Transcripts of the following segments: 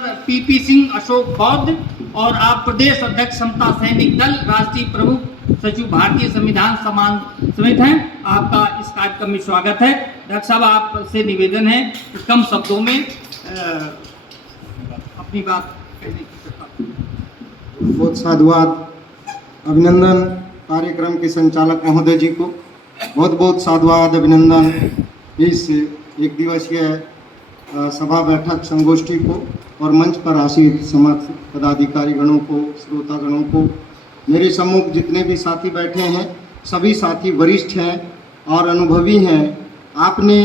Sir PP Singh Ashok बौद्ध और आप प्रदेश अध्यक्ष समता सैनिक दल राष्ट्रीय प्रमुख सचिव भारतीय संविधान समान समिति हैं। आपका इस कार्यक्रम में स्वागत है। डॉक्टर साहब, आपसे निवेदन है कि कम शब्दों में अपनी बात कहने की कृपा। बहुत साधुवाद, अभिनंदन कार्यक्रम के संचालक महोदय जी को बहुत बहुत साधुवाद, अभिनंदन इस एक दिवसीय सभा बैठक संगोष्ठी को और मंच पर आसीन समस्त पदाधिकारी गणों को, श्रोतागणों को, मेरे सम्मुख जितने भी साथी बैठे हैं सभी साथी वरिष्ठ हैं और अनुभवी हैं। आपने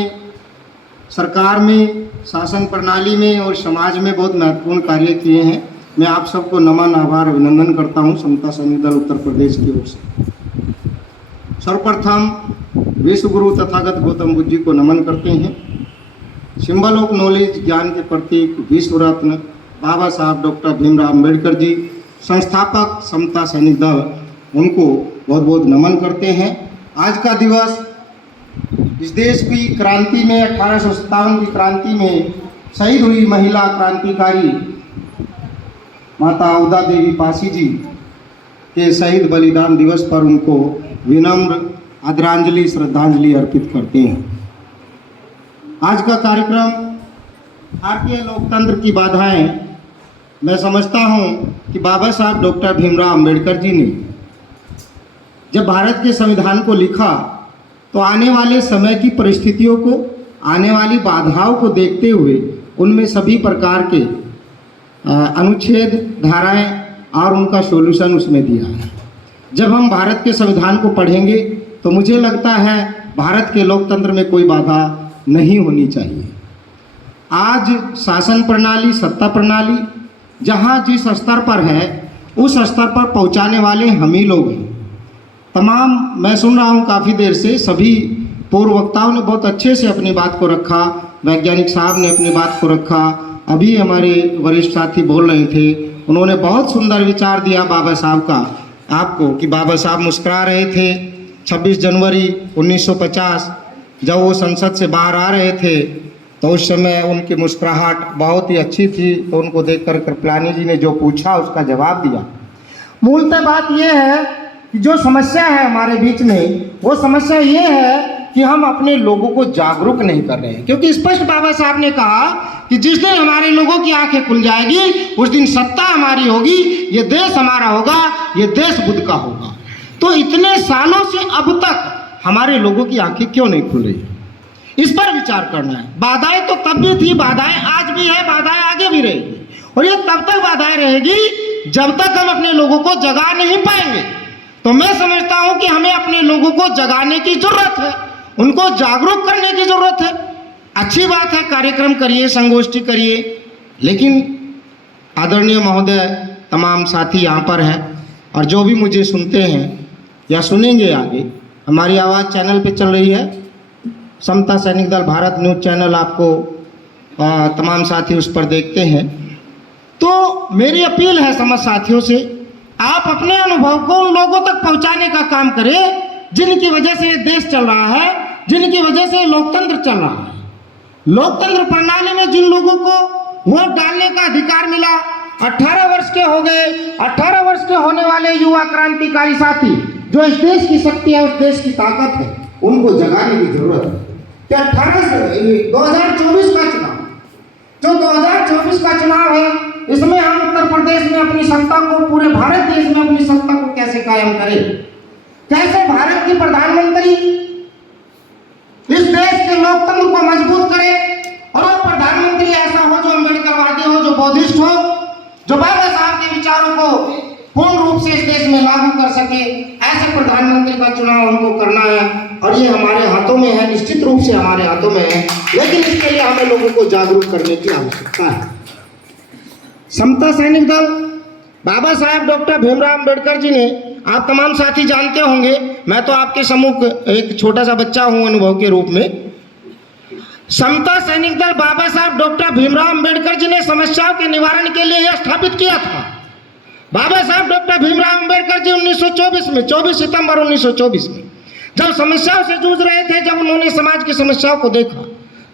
सरकार में, शासन प्रणाली में और समाज में बहुत महत्वपूर्ण कार्य किए हैं। मैं आप सबको नमन, आभार, अभिनंदन करता हूं समता सैनिक दल उत्तर प्रदेश की ओर से। सर्वप्रथम विश्व गुरु तथागत गौतम बुद्ध जी को नमन करते हैं। सिंबल ऑफ नॉलेज, ज्ञान के प्रतीक, विश्व रत्न बाबा साहब डॉक्टर भीमराव अम्बेडकर जी, संस्थापक समता सैनिक दल, उनको बहुत बहुत नमन करते हैं। आज का दिवस इस देश की क्रांति में 1857 की क्रांति में शहीद हुई महिला क्रांतिकारी माता उदा देवी पासी जी के शहीद बलिदान दिवस पर उनको विनम्र आदरांजलि, श्रद्धांजलि अर्पित करते हैं। आज का कार्यक्रम भारतीय लोकतंत्र की बाधाएं, मैं समझता हूं कि बाबा साहब डॉक्टर भीमराव अम्बेडकर जी ने जब भारत के संविधान को लिखा तो आने वाले समय की परिस्थितियों को, आने वाली बाधाओं को देखते हुए उनमें सभी प्रकार के अनुच्छेद, धाराएं और उनका सॉल्यूशन उसमें दिया है। जब हम भारत के संविधान को पढ़ेंगे तो मुझे लगता है भारत के लोकतंत्र में कोई बाधा नहीं होनी चाहिए। आज शासन प्रणाली, सत्ता प्रणाली जहाँ जिस स्तर पर है उस स्तर पर पहुँचाने वाले हम ही लोग हैं। तमाम, मैं सुन रहा हूँ काफ़ी देर से, सभी पूर्व वक्ताओं ने बहुत अच्छे से अपनी बात को रखा, वैज्ञानिक साहब ने अपनी बात को रखा, अभी हमारे वरिष्ठ साथी बोल रहे थे, उन्होंने बहुत सुंदर विचार दिया बाबा साहब का आपको, कि बाबा साहब मुस्कुरा रहे थे 26 जनवरी 1950 जब वो संसद से बाहर आ रहे थे तो उस समय उनकी मुस्कुराहट बहुत ही अच्छी थी। तो उनको देखकर कृपलानी जी ने जो पूछा उसका जवाब दिया। मूलतः बात ये है कि जो समस्या है हमारे बीच में, वो समस्या ये है कि हम अपने लोगों को जागरूक नहीं कर रहे हैं। क्योंकि स्पष्ट बाबा साहब ने कहा कि जिस दिन हमारे लोगों की आंखें खुल जाएगी उस दिन सत्ता हमारी होगी, ये देश हमारा होगा, ये देश बुद्ध का होगा। तो इतने सालों से अब तक हमारे लोगों की आंखें क्यों नहीं खुल रही है, इस पर विचार करना है। बाधाएं तो तब भी थी, बाधाएं आज भी है, बाधाएं आगे भी रहेगी, और ये तब तक बाधाएं रहेगी जब तक हम अपने लोगों को जगा नहीं पाएंगे। तो मैं समझता हूं कि हमें अपने लोगों को जगाने की जरूरत है, उनको जागरूक करने की जरूरत है। अच्छी बात है, कार्यक्रम करिए, संगोष्ठी करिए, लेकिन आदरणीय महोदय, तमाम साथी यहाँ पर हैं और जो भी मुझे सुनते हैं या सुनेंगे आगे, हमारी आवाज़ चैनल पे चल रही है, समता सैनिक दल भारत न्यूज़ चैनल, आपको तमाम साथी उस पर देखते हैं। तो मेरी अपील है समस्त साथियों से, आप अपने अनुभव को उन लोगों तक पहुंचाने का काम करें जिनकी वजह से ये देश चल रहा है, जिनकी वजह से लोकतंत्र चल रहा है। लोकतंत्र प्रणाली में जिन लोगों को वोट डालने का अधिकार मिला, 18 वर्ष के हो गए, 18 वर्ष के होने वाले युवा क्रांतिकारी साथी, जो इस देश की शक्ति है, उस देश की ताकत है, उनको जगाने की जरूरत है। क्या 2024 का चुनाव, जो 2024 का चुनाव है, इसमें हम उत्तर प्रदेश में अपनी सत्ता को, पूरे भारत देश में अपनी सत्ता को कैसे कायम करें, कैसे भारत की प्रधानमंत्री इस देश के लोकतंत्र को मजबूत करे और प्रधानमंत्री ऐसा हो जो अम्बेडकरवादी हो, जो बौद्धिस्ट हो, जो बाबा साहब के विचारों को पूर्ण रूप से इस देश में लागू कर सके। ऐसे प्रधानमंत्री का चुनाव हमको करना है और ये हमारे हाथों में है, निश्चित रूप से हमारे हाथों में है, लेकिन इसके लिए हमें लोगों को जागरूक करने की आवश्यकता है। समता सैनिक दल बाबा साहब डॉक्टर भीमराव अम्बेडकर जी ने, आप तमाम साथी जानते होंगे, मैं तो आपके सम्मुख एक छोटा सा बच्चा हूं अनुभव के रूप में। समता सैनिक दल बाबा साहब डॉक्टर भीमराव अम्बेडकर जी ने समस्याओं के निवारण के लिए यह स्थापित किया था। बाबा साहब डॉक्टर भीमराव अम्बेडकर जी 1924 में, 24 सितंबर 1924 में जब समस्याओं से जूझ रहे थे, जब उन्होंने समाज की समस्याओं को देखा,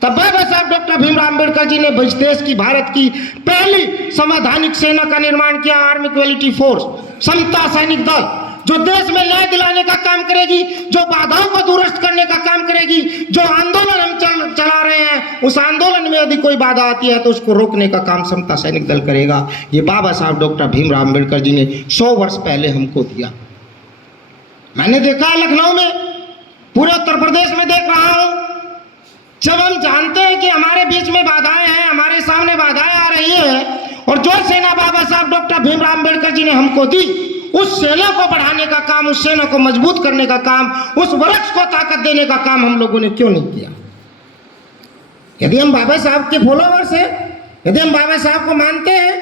तब बाबा साहब डॉक्टर भीमराव अंबेडकर जी ने इस देश की, भारत की पहली संवैधानिक सेना का निर्माण किया, आर्मी इक्वलिटी फोर्स, समता सैनिक दल, जो देश में न्याय दिलाने का काम करेगी, जो बाधाओं को दुरुस्त करने का काम करेगी, जो आंदोलन हम चला रहे हैं उस आंदोलन में यदि कोई बाधा आती है तो उसको रोकने का काम समता सैनिक दल करेगा। ये बाबा साहब डॉक्टर भीमराव अंबेडकर जी ने 100 वर्ष पहले हमको दिया। मैंने देखा लखनऊ में, पूरे उत्तर प्रदेश में देख रहा हूं, जब हम जानते हैं कि हमारे बीच में बाधाएं हैं, हमारे सामने बाधाएं आ रही है, और जो सेना बाबा साहब डॉक्टर भीमराव अंबेडकर जी ने हमको दी, उस सेना को बढ़ाने का काम, उस सेना को मजबूत करने का काम, उस वृक्ष को ताकत देने का काम हम लोगों ने क्यों नहीं किया? यदि हम बाबा साहब के फॉलोअर्स हैं, यदि हम बाबा साहब को मानते हैं,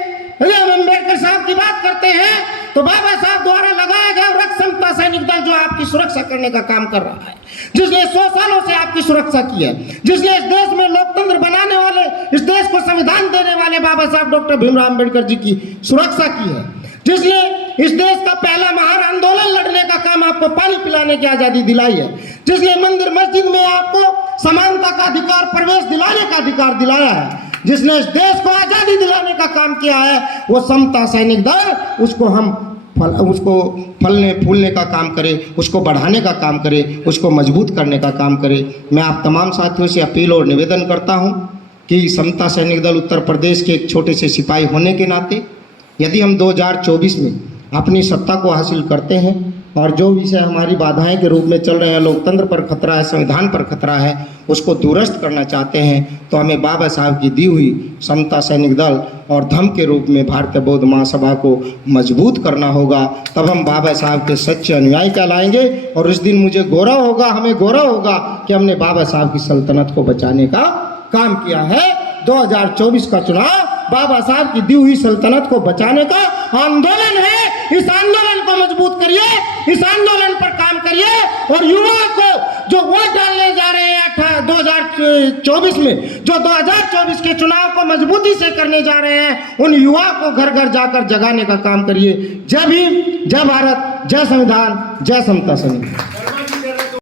यदि हम अम्बेडकर साहब की बात करते हैं, तो बाबा साहब द्वारा लगाया गया वृक्ष समता सैनिक दल जो आपकी सुरक्षा करने का काम कर रहा है, जिसने 100 सालों से आपकी सुरक्षा की है, जिसने इस देश में लोकतंत्र बनाने वाले, इस देश को संविधान देने वाले बाबा साहब डॉक्टर भीमराव अंबेडकर जी की सुरक्षा की है, जिसने इस देश का पहला महान आंदोलन लड़ने का काम, आपको पानी पिलाने की आजादी दिलाई है, जिसने मंदिर मस्जिद में आपको समानता का अधिकार, प्रवेश दिलाने का अधिकार दिलाया है, जिसने इस देश को आजादी दिलाने का काम किया है, वो समता सैनिक दल, उसको फलने फूलने का काम करे, उसको बढ़ाने का काम करे, उसको मजबूत करने का काम करे। मैं आप तमाम साथियों से अपील और निवेदन करता हूं कि समता सैनिक दल उत्तर प्रदेश के एक छोटे से सिपाही होने के नाते, यदि हम 2024 में अपनी सत्ता को हासिल करते हैं और जो विषय हमारी बाधाएं के रूप में चल रहे हैं, लोकतंत्र पर खतरा है, संविधान पर खतरा है, उसको दुरुस्त करना चाहते हैं, तो हमें बाबा साहब की दी हुई समता सैनिक दल और धम्म के रूप में भारतीय बौद्ध महासभा को मजबूत करना होगा। तब हम बाबा साहब के सच्चे अनुयायी कहलाएंगे और उस दिन मुझे गौरव होगा, हमें गौरव होगा कि हमने बाबा साहब की सल्तनत को बचाने का काम किया है। 2024 का चुनाव बाबा साहब की दी हुई सल्तनत को बचाने का आंदोलन है। इस आंदोलन को मजबूत करिए, इस आंदोलन पर काम करिए और युवाओं को जो वोट डालने जा रहे हैं 2024 में, जो 2024 के चुनाव को मजबूती से करने जा रहे हैं, उन युवाओं को घर घर जाकर जगाने का काम करिए। जय भीम, जय भारत, जय संविधान, जय समता सैनिक।